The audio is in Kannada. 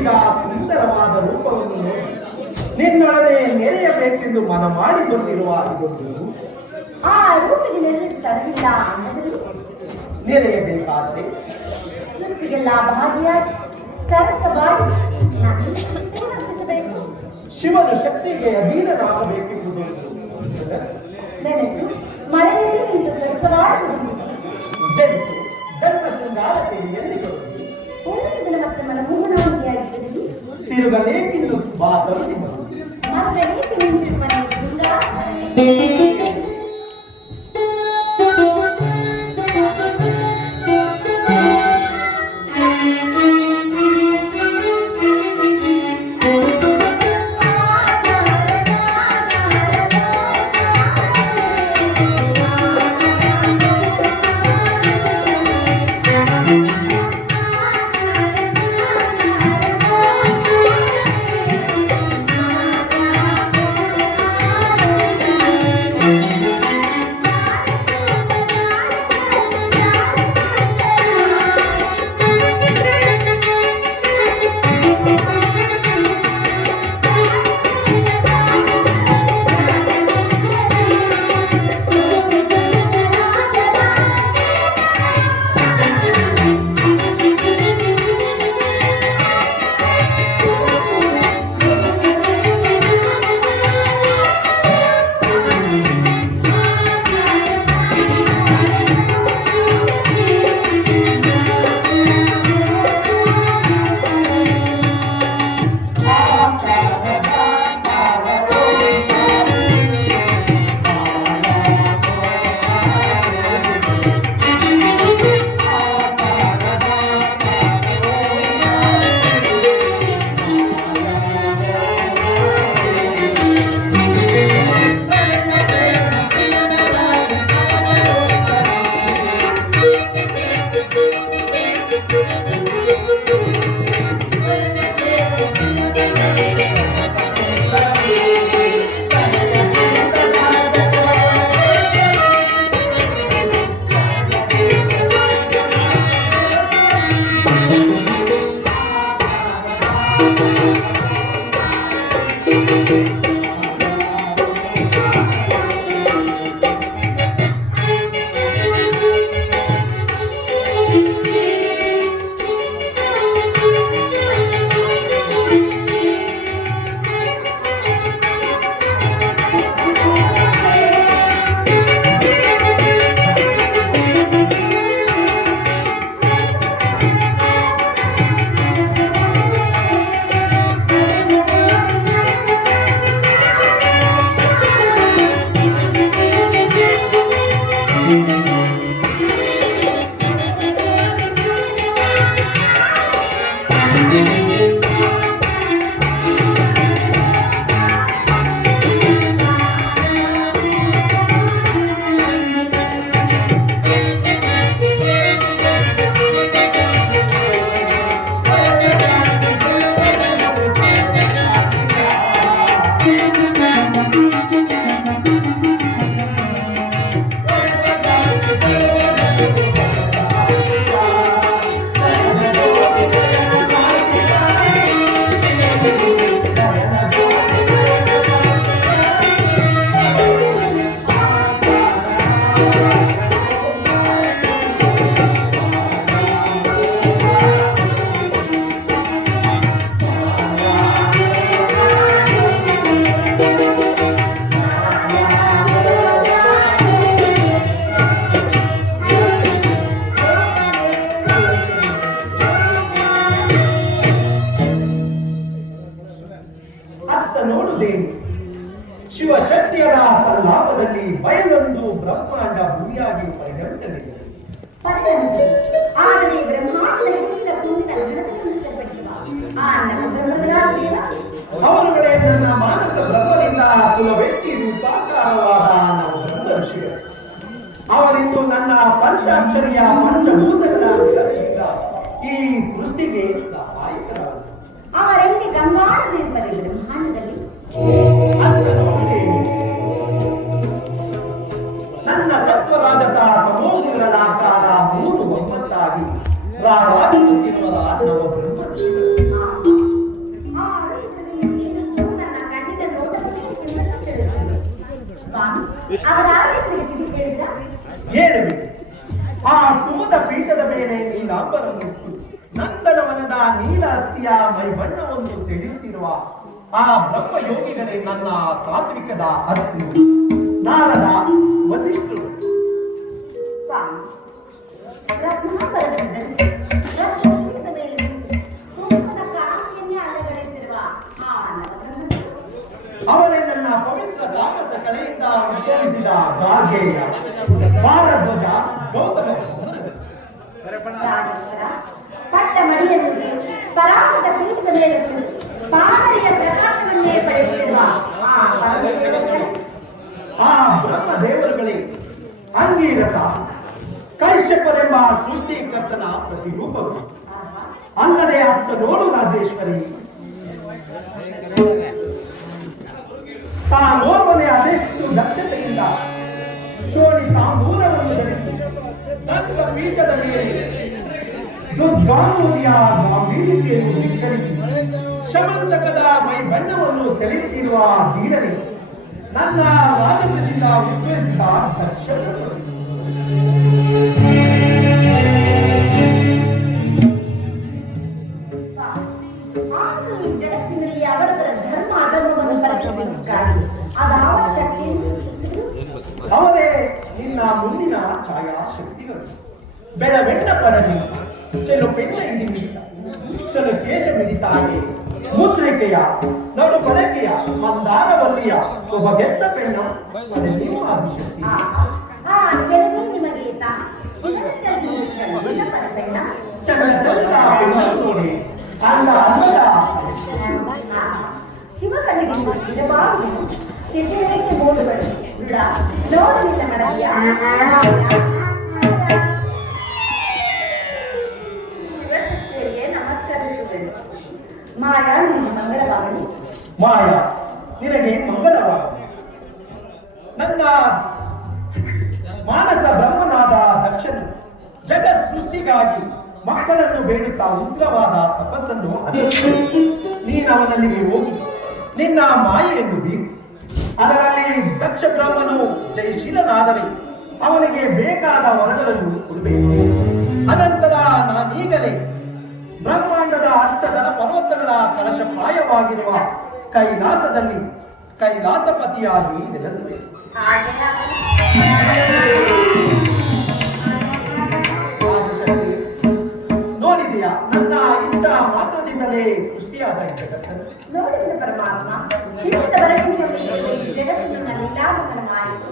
ಈಗ ಸುಂದರವಾದ ರೂಪವನ್ನು ನೋಡಿ ನಿನ್ನೊಡನೆ ನೆರೆಯಬೇಕೆಂದು ಮನ ಮಾಡಿ ಬಂದಿರುವ ಇದೊಂದು ಆ ರೂಪಿಗೆ ನೆರೆಯ ಸ್ಥಳವಿಲ್ಲ ನೆರೆಯಬೇಕಾದ್ರೆ ಸೃಷ್ಟಿಗೆಲ್ಲ ಭಾಗಿಯಾಗಿ ಸರಸವಾಗಿ ಶಿವನ ಶಕ್ತಿಗೆ ಅಧೀನನಾಗಬೇಕೆಂಬುದು ನೆನೆಸು ಮನೆಯಲ್ಲಿ ನಿಂತು ಸರಸವಾಗಿ ಜನಿತು ಧರ್ಮ ಶೃಂಗಾರತೆ ಎಲ್ಲಿಗೆ ದಿನ ಮತ್ತೆ ಮನ ಮೂಗನಾಗಿಯಾಗಿದ್ದಲ್ಲಿ ತಿರುಗಲೇಕೆಂದು ಬಾ ತರುತ್ತಿ ಮರಲೇಕೆ ನಿಂತು ಮನೆ ಶೃಂಗಾರ ಶಿವಶಕ್ತಿಯರ ಸಲ್ಲಾಪದಲ್ಲಿ ಬಯಲೊಂದು ಬ್ರಹ್ಮಾಂಡ ಭೂಮಿಯಾಗಿ ಪರಿಣಮಿಸಲಿದೆ. ಆದರೆ ಬ್ರಹ್ಮಾಂಡ ಹೆಚ್ಚಿನ ತುಂಬಿದ ಗಣಪತಿಯನ್ನು ಸರಿಪಡಿಸುವ ಆ ನವಬ್ರಹ್ಮರಾಜೇನ ಅವರುಗಳೇ ನನ್ನ ಮಾನಸ ಬ್ರಹ್ಮದಿಂದ ಕುಲವೆತ್ತಿ ರೂಪಾಕಾರವಾದ ನವಬ್ರಹ್ಮ ಋಷಿಗಳು. ಅವರಿಂದು ನನ್ನ ಪಂಚಾಕ್ಷರಿಯ ಪಂಚಭೂತಗಳ ಈ ಸೃಷ್ಟಿಗೆ ಸಹಾಯಕರಾದರು. ಅವರಲ್ಲಿ ಗಂಗಾಳದಿರುವಲ್ಲಿ ಬ್ರಹ್ಮಾಂಡದಲ್ಲಿ ನನ್ನ ಸತ್ವರಾಜಸ ತಮೋಗುಣಗಳ ಆಕಾರ 3 ಒಂಬತ್ತಾಗಿ ರಾರಾಜಿಸುತ್ತಿರುವ ನವ ಬ್ರಹ್ಮ ಋಷಿಗಳು. ಒಬ್ಬರನ್ನಿಟ್ಟು ನಂದನವನದ ನೀಲ ಹತ್ತಿಯ ಮೈ ಬಣ್ಣವನ್ನು ಸೆಳೆಯುತ್ತಿರುವ ಆ ಬ್ರಹ್ಮಯೋಗಿಗಳೇ ನನ್ನ ಸಾತ್ವಿಕದ ಹತ್ತಿ ನಾರದ ವಸಿಷ್ಠರು. ಸ್ವಾಮಿ, ರತ್ನಾಕರದಿಂದ ರತ್ನಪೀಠದ ಮೇಲೆ ತೂಕದ ಕಾಂತಿಯನ್ನೇ ಅಲೆಗಳೆದಿರುವ ಆ ನವರತ್ನ ಅವನೇ ನನ್ನ ಪವಿತ್ರ ತಾಮಸ ಕಲೆಯಿಂದ ಉದ್ಭವಿಸಿದ ಗಾರ್ಗೇಯ ಭಾರಧ್ವಜ ಗೌತಮ. ರಾಜೇಶ್ವರ ಪಟ್ಟ ಮಡಿಯಲ್ಲಿ ಪರಾಮೃತ ಪೀಠದ ಮೇಲೆ ಪಾನರಿಯ ಪ್ರಕಾಶವನ್ನೇ ಪಡೆಯುತ್ತಿರುವ ಆ ಪರಮೇಶ್ವರನೇ ಆ ಬ್ರಹ್ಮ ದೇವರುಗಳೇ ಅಂಗೀರಸ ಕೈಶ್ಯಪರೆಂಬ ಸೃಷ್ಟಿಕರ್ತನ ಪ್ರತಿರೂಪವು. ಅಲ್ಲದೆ ಅತ್ತ ನೋಡು ರಾಜೇಶ್ವರಿ, ತಾನೋರ್ವನೇ ಅದೆಷ್ಟು ದಕ್ಷತೆಯಿಂದ ಶೋಣಿತಾಂಬೂರವನ್ನು ಧರಿಸಿ ದಂತ ಪೀಠದ ಮೇಲೆ ದುರ್ಗಾಂಬುದಿಯ ಗಾಂಭೀರ್ಯತೆಯನ್ನು ಧಿಕ್ಕರಿಸಿ ಶಮಂತಕದ ಮೈ ಬಣ್ಣವನ್ನು ಸೆಳೆಯುತ್ತಿರುವ ಧೀರನೇ ನನ್ನ ರಾಜಸದಿಂದ ಉದ್ಭವಿಸಿದ ದಕ್ಷ. ಆದರೂ ಈ ಜಗತ್ತಿನಲ್ಲಿ ಅವರವರ ಧರ್ಮ ಅಧರ್ಮವನ್ನು ಪರಸ್ಪರಕ್ಕಾಗಿ ಅದಾವಶ್ಯಕ್ಕೆ ಅವರೇ ನಿನ್ನ ಮುಂದಿನ ಛಾಯಾಶಕ್ತಿಗಳು. ಬೆಳವೆಣ್ಣ ಪಡಗಿ ಚೆಲು ಪೆಂಚ ಹಿಡಿಮಿಡಿತ ಚಲು ಕೇಶ ಮಿಡಿತಾಗೆ ಮುದ್ರಿಕೆಯ ನಡು ಬಳಕೆಯ ಮಂದಾರವಲ್ಲಿಯ ಒಬ್ಬ ಗೆದ್ದ ಪೆಣ್ಣ ಅದೇ ನಿಮ್ಮ ಆದಿಶಕ್ತಿ. ಆ ಚೆಲುವೆ ನಿಮಗೆ ಪರಪೆಣ್ಣ ಚಂದ ಚಂದದ ಪೆಣ್ಣನ್ನು ನೋಡಿ ಅಂದ ಅಂದದ ಶಿವಕನಿಗೆ ಇರಬಾರದು ಶಿಶಿರಕ್ಕೆ ಮೂಡುಗಳು ನೋಡಲಿಲ್ಲ ಮಡದಿಯ ಶಿವಶಕ್ತಿಯರಿಗೆ ನಮಸ್ಕರಿಸುವೆನು. ಮಾಯಾ ನಿನ್ನ ಮಂಗಳವಾಗಲಿ. ಮಾಯ ನಿನಗೆ ಮಂಗಲವಾಗಲಿ. ನನ್ನ ಮಾನಸ ಬ್ರಹ್ಮನಾದ ದಕ್ಷನು ಜಗತ್ ಸೃಷ್ಟಿಗಾಗಿ ಮಕ್ಕಳನ್ನು ಬೇಡುತ್ತಾ ಉಗ್ರವಾದ ತಪಸ್ಸನ್ನು ನೀನು ಅವನಲ್ಲಿಗೆ ಹೋಗಿ ನಿನ್ನ ಮಾಯೆಯನ್ನು ಬೀರು. ಅದರಲ್ಲಿ ದಕ್ಷ ಬ್ರಹ್ಮನು ಜಯಶೀಲನಾದರೆ ಅವನಿಗೆ ಬೇಕಾದ ವರಗಳನ್ನು ಕೊಡಬೇಕು. ಅನಂತರ ನಾನೀಗಲೇ ಬ್ರಹ್ಮಾಂಡದ ಅಷ್ಟದಳ ಪರ್ವತಗಳ ಕಲಶಪ್ರಾಯವಾಗಿರುವ ಕೈಲಾಸದಲ್ಲಿ ಕೈಲಾಸಪತಿಯಾಗಿ ನೆಲೆಸಬೇಕು. ನೋಡಿದೆಯಾ ನನ್ನ ಇಷ್ಟ ಮಾತ್ರದಿಂದಲೇ ಸೃಷ್ಟಿಯಾದ ಈ ಜಗತ್ತನ್ನು? ನೋಡಿದ ಪರಮಾತ್ಮ ಚಿತ್ತ ಬರಣಿಯಲ್ಲಿ ಜಗತ್ತಿನಲ್ಲಿ ಲಾಭವನ್ನು ಮಾಡಿತು.